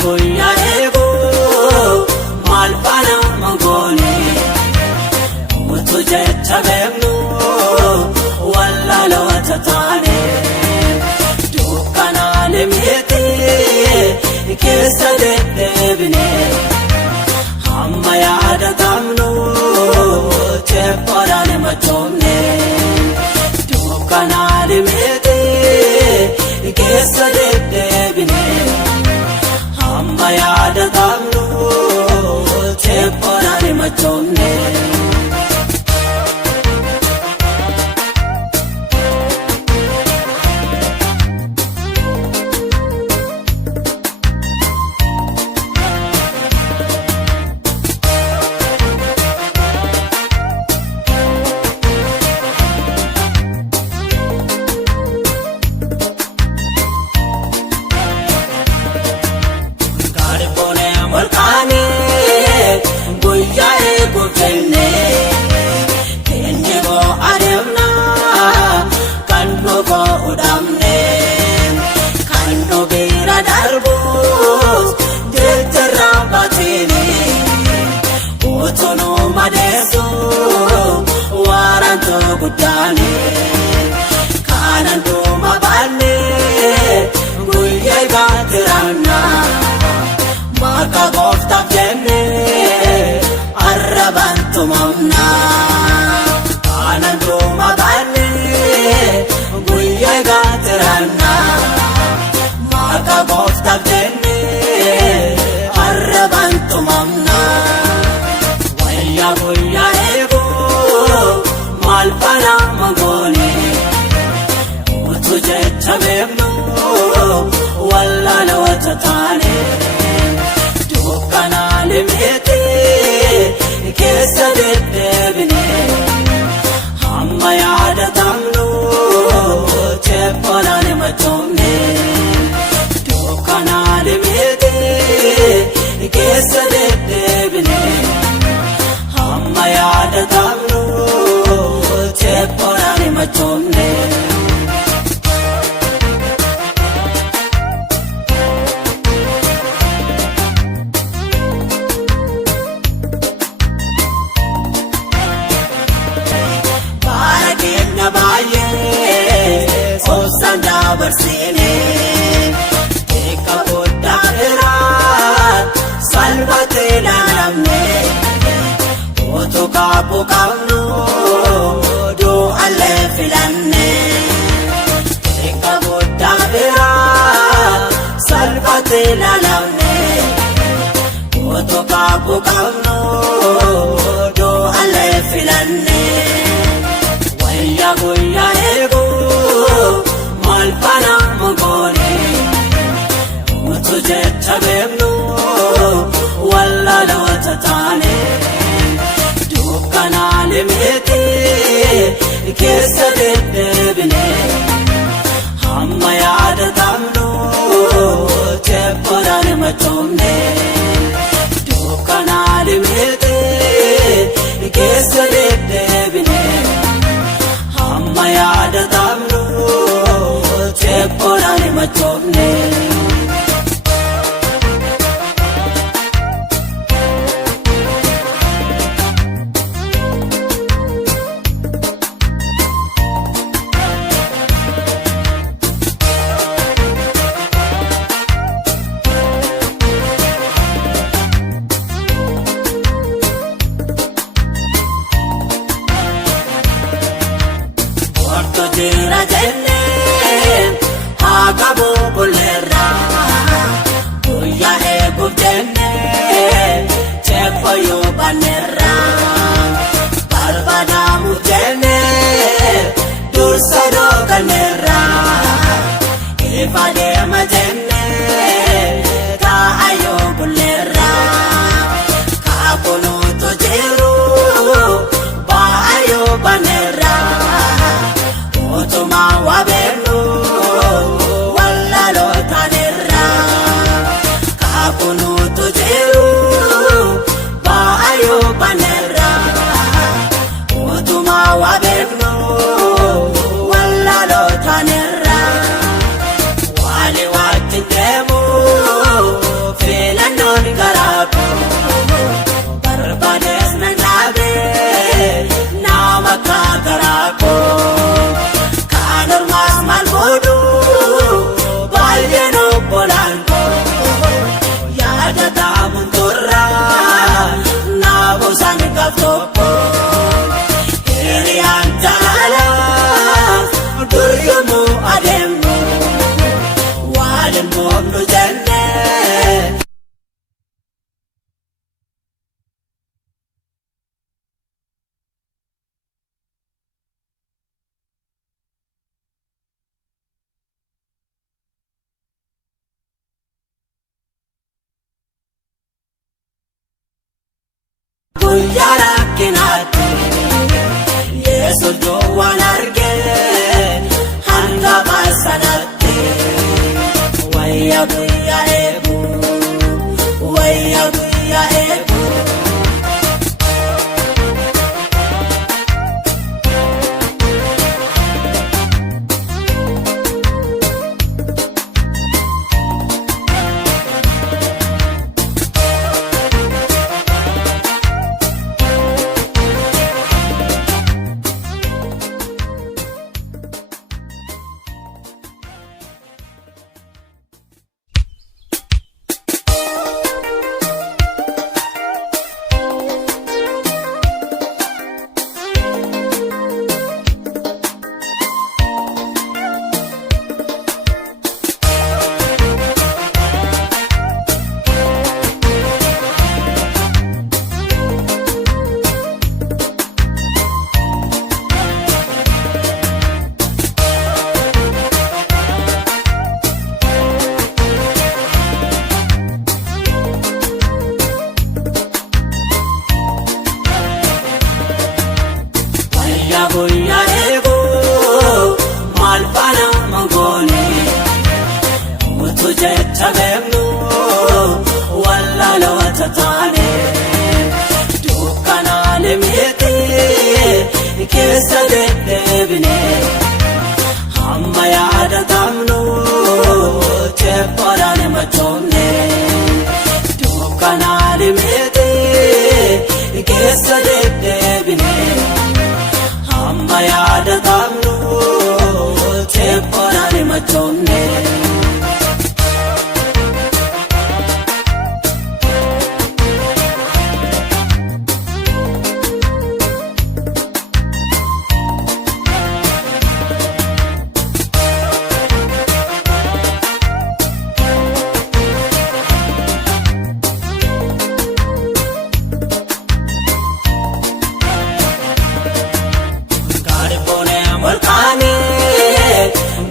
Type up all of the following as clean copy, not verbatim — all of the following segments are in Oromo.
guyya ego malfana mangoni mutu jecha bemnu walla lawata tane dukana lemete kesa debne hamma yada tamnu cheparane machomne dukana lemete kesa debne hamma yada tamnu cheparane machomne Gudani kanandu mabane guyya gatrana maka gofta jenne arrabantu mamna kanandu mabane guyya gatrana maka gofta jenne arrabantu mamna wayya guyya ego malfana mangoni mutu jecha bemnu walla lawata tane dukana lemete kesa debne hamma yada tamnu cheparane machomne dukana lemete kesa debne hamma yada tamnu cheparane machomne barakena baye osanda barsine eka bodara salvate namne oto kapo kamno alle filanne eka bodara salvate namne oto kapo kamno do alle filanne wayya guyya ego malfana mangoni mutu jecha bemnu walla lawata tane dukana lemete kesa debne hamma yada tamnu cheparane machomne dukana lemete kesa debne hamma yada tamnu cheparane machomne jira jenne hakabo bolera guyya ego jenne chepayo banera barbada mujenne dursado kanera ifade majenne ta ayo bolera kakono to jeru ba ayo banera otoma wabenu walla lo tanera kakono to jeru ba ayo banera otoma wabenu walla lo tanera wale yaadatamuun torra naabuusaan gaaf tokko hiriyaan jaalala dur yommuu adeemnu waliin moomnu jenne. Guyyaa rakkinaatti Yesuus duwwaan argee hanga baasanatti wayyaa guyyaa eegu wayyaa guyyaa eegu. Guyyaa eegu maal faana mangoone utuu jecha beeknu wallaalota taane dukkanaalee miti keessa deddeebine hamma yaadatamnu teephoodhaan machoomne dukkanaalee miti keessa deddeebine. Amma yaadatamnu teephoodhaan machoomne.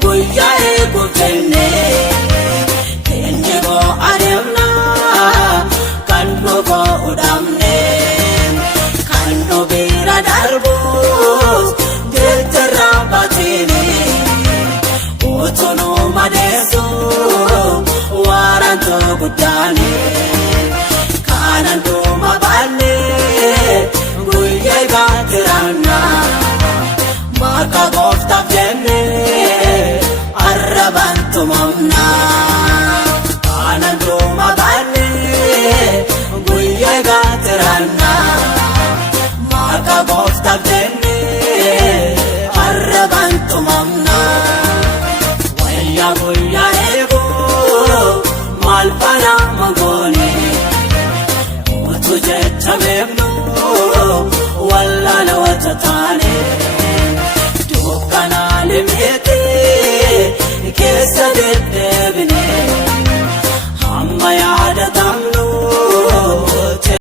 Guyyaa eegu kenne inni boo adeemna kan nu godhamne kan nu bira darbus deetterraa baatini utuu nu madeessu warantu guddaani kanan